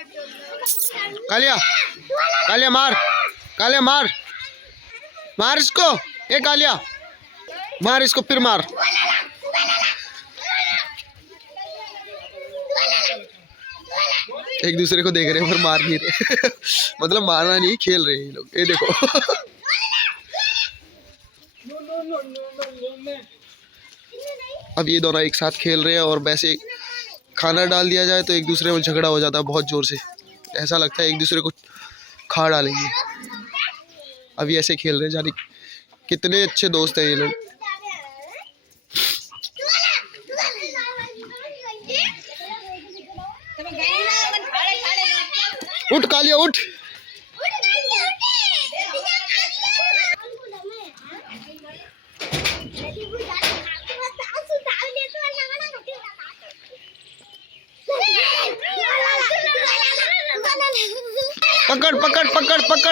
कालिया कालिया मार, कालिया मार, मार इसको। ए कालिया मार इसको, फिर मार। एक दूसरे को देख रहे हैं पर मार नहीं रहे। मतलब मारना नहीं, खेल रहे हैं ये लोग। ये देखो। अब ये दोनों एक साथ खेल रहे हैं और वैसे खाना डाल दिया जाए तो एक दूसरे में झगड़ा हो जाता है बहुत जोर से। ऐसा लगता है एक दूसरे को खा डालेंगे। अब ये ऐसे खेल रहे हैं, जाने कितने अच्छे दोस्त हैं ये लोग। उठ कालिया उठ। पकड़ पकड़ पकड़ पकड़